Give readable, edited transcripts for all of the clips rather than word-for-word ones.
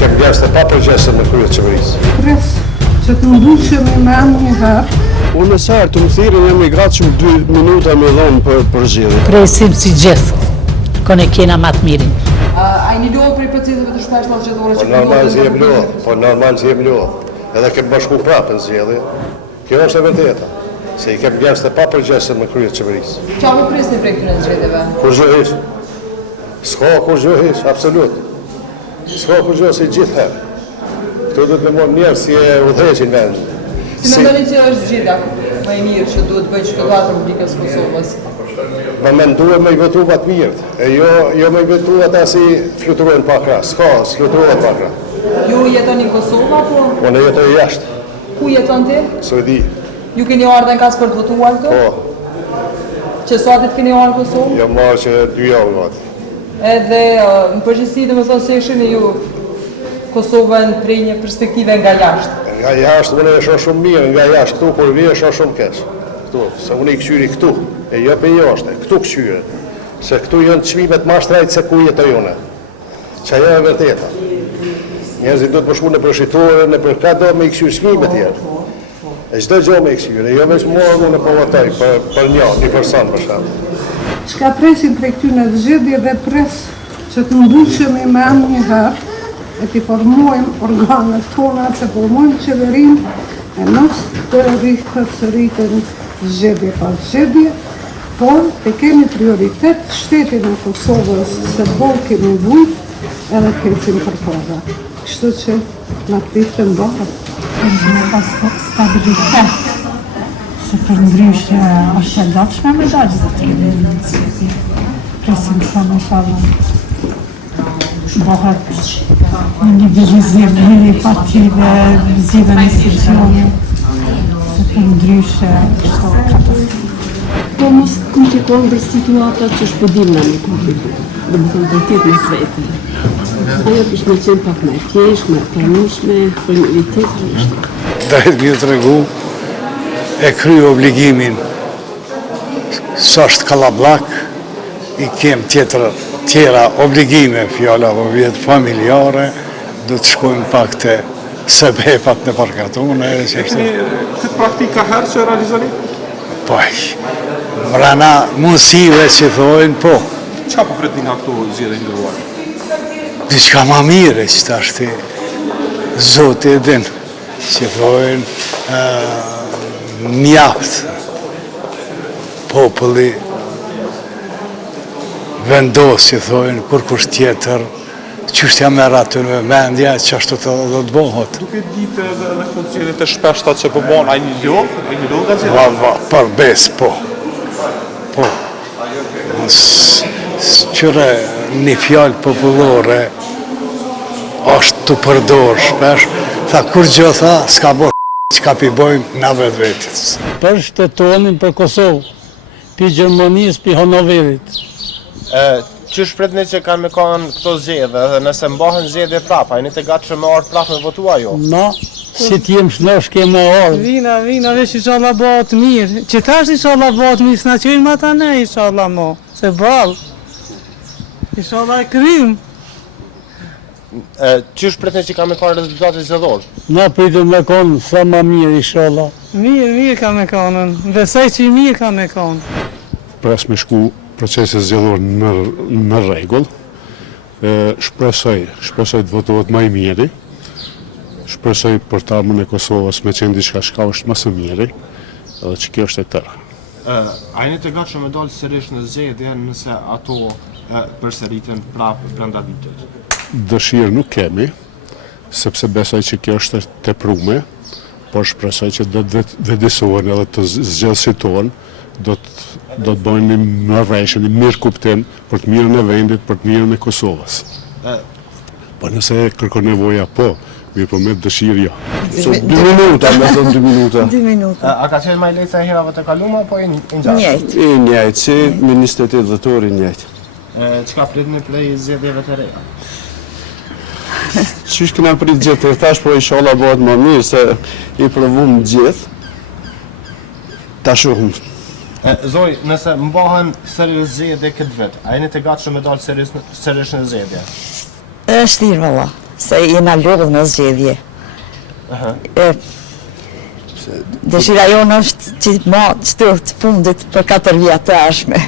kem bjesë të papërgjeshëm në krye të qeverisë. Pres që të mbushemi me anë një herë. Unë në sarë të më thirën jam i gatshëm 2 minuta me dhonë për zgjedhje. Presim si gjithë, kone kena matë mirin. A i një lodhë për i proceseve të shpeshta zgjedhore që Po normal si jem lodhë. Edhe kem bashku prapë në zgjedhje. Kjo është e vërteta. Se i kem bjesë të papërgjeshëm në krye të qeverisë. Qa më prisni prej këtyre zgjedhjeve? Kur gjohish? S'ka kur gjohish, absolut. S'ka kur gjohish si gjithëherë. Këtu duhet me morë njerë si e udhëheqin vendin. Si mendoni që është zgjedhja më e mirë që duhet bëjë qytetarët e Republikës Kosovës? Ma menduhet me i votu më të mirët, e jo me i votu ata si fluturojnë pakra, s'fluturojnë pakra. Ju jetoni në Kosovë apo? Unë jetoj jashtë. Ku jeton ti? Suedi. Ju keni ardhur në kas për të votuar këtu? Po. Që sa ditë keni ardhur në Kosovë? Jo marrë që 2 javë gati. Edhe në përgjithësi domethënë se shihni ju Kosovën prej një perspektive nga jashtë. Nga jashtë unë e shoh shumë mirë, nga jashtë këtu kur vi e shoh shumë keq. Këtu, se unë i këshyri këtu, e jo për jashtë, këtu këshyre. Se këtu janë çmimet më shtrejt se ku jetoj unë. Që ajo e vërteta. Njerëzit duhet më shku në përshitore, në për ka do me i këshyri çmimet tjerë. E çdo gjë me i këshyri, jo veç morë unë po votoj për një person për shemb. Çka presim prej këtyre zgjedhjeve pres që të mbushemi me anë një herë, e të formojmë organet tona, të formojmë qeverinë, e mos të rikërsëritën zgjedhje pas zgjedhje, por të kemi prioritet shtetin e Kosovës se bërë kemi vujt edhe të hecim për para. Kështu që na pritë në bërë. Kemi pas stabilitet, se për ndryshe është e gatshme me daqë dhe të rrinë në zgjedhje. Presim sa me shalën. Bëhet një vizhizim, një partive, zhjithe në institucioni, se për ndryshe është katastrofë. Po mos komplikojnë për situatat që shpëdim në një komplikuar, dhe më të vërtet në sveti. Ajo kështë me qenë pak me thjesht, me pranueshme, për një vitet është. Drejt një të regu e kry obligimin së është kalablak, i kem tjera obligime, fjalla po vjetë familjare, do të shkojmë pak të sebepat në parkatune. Këtë praktika herë që realizoni? Poj, mrana mundësive që thojnë, po. Qa po pret nga këto zgjedhje ndërruar? Diçka ma mire që të ashtë zotë e din, që thojnë mjaftë populli vendosë, që thojnë, kur kush tjetër, qështja merr aty në mendja, që ashtu të do të bëhet. Duke ditë edhe këto zgjedhje të shpeshta që po bën, ai një lodhë nga zgjedhja? Për bes, po. Po. Qëre një fjalë popullore është të përdor shpesh, tha kur gjë tha, s'ka bërë që ka pi bojmë na vetë vetës. Për shtetonin për Kosovë, pi Gjermanisë, pi Hanoverit. Që shpretni që kanë me kanë këto zgjedhje dhe nëse mbahen zgjedhje prapa, jeni të gatshëm me ardh prapë me votua jo? Na, si t'jem shnosh keme ardh. Vina, veç inshallah bëhet mirë. Që tash inshallah bëhet mirë, s'na qojnë ma ta ne inshallah mo, se balë. Inshallah e krym. Që shpretni që kanë me kanë rezultate zgjedhore? Na pritem me konë sa ma mirë inshallah. Mirë ka me kanën, besoj që i mirë ka me kanë. Pres me shku procesi zgjedhor në rregull. Shpresoj të votohet më i miri. Shpresoj për tarmën e Kosovës me qenë diçka shka është më së miri, edhe që kjo është e tërë. A jeni të gatshëm me dalë sërish në zgjedhje nëse ato përsëriten prapë brenda vitit? Dëshirë nuk kemi, sepse besoj që kjo është e teprume, por shpresoj që do të vedisohen edhe të zgjedhësit tonë, do të bëjmë një marrëveshje, një mirë kuptim për të mirën e vendit, për të mirën e Kosovës. Po nëse kërkon nevoja, po, mirë po me dëshirë jo. 2 minuta, me thonë 2 minuta. 2 minuta. A ka qenë më lehtë se herave të kaluara apo i ngjashme? Njëjtë. I njëjtë, si Ministri Dhëtori njëjtë. Çka pritni prej zgjedhjeve të reja? Qysh këna prit gjithë të thash, po inshallah bëhet më mirë, se i provum gjithë. Ta shohim. Zoj, nëse mbahen sërish zgjedhje këtë vit, a jeni të gatshëm me dalë sërish në zgjedhje? Është thirr valla. se jena lodhë në zgjedhje. Dëshira jonë është që të fundit për 4 vjetë të ashme.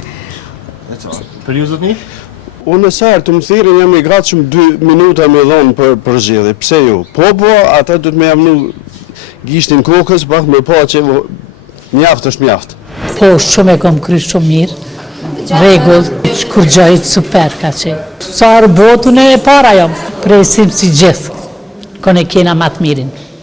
Për ju zotni? Unë e sarë të më thirin jam i gatshëm 2 minuta me dhonë për zgjedhje. Pse ju? Po, ata du të me jamnu gishtin kokës, pak me po që mjaft është mjaft. Po, shumë e kom kry shumë mirë, regull, shkurgjojit super ka që. Sarë botën e para jam, presim si gjithë, kone kena matë mirin.